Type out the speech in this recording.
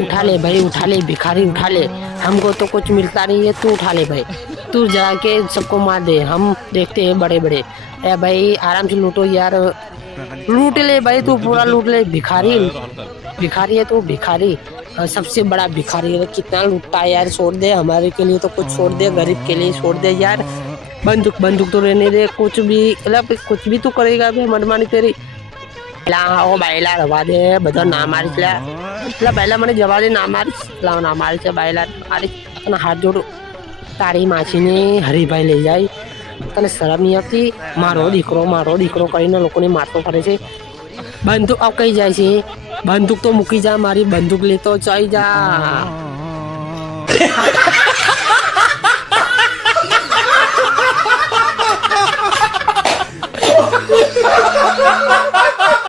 उठा ले भाई, उठा ले भिखारी, उठा ले। हमको तो कुछ मिलता नहीं है, तू उठा ले भाई। तू जाके सबको मार दे, हम देखते हैं बड़े बड़े। ए भाई आराम से लूटो यार, लूट ले भाई, तू पूरा लूट ले। भिखारी, भिखारी है तू, भिखारी। सबसे बड़ा भिखारी है। कितना लूटता है यार, छोड़ दे हमारे के लिए तो कुछ छोड़ दे, गरीब के लिए छोड़ दे यार। बंदूक बंदूक तो रहने दे, कुछ भी मतलब कुछ भी तू करेगा भी मनमानी तेरी। ઓ બાયલા રવા દે, બધા ના મારીશ લે એટલે પહેલા મને જવા દે, ના મારીશ લાવ, ના મારી છે બાયલા મારી તને હાથ જોડું, તારી માછીને હરિભાઈ લઈ જાય, તને શરમ નહીં આવતી? મારો દીકરો કરીને લોકોને મારતો ફરે છે। બંદૂક આવ કઈ જાય છે? બંદૂક તો મૂકી જા, મારી બંદૂક લેતો ચાઈ જા।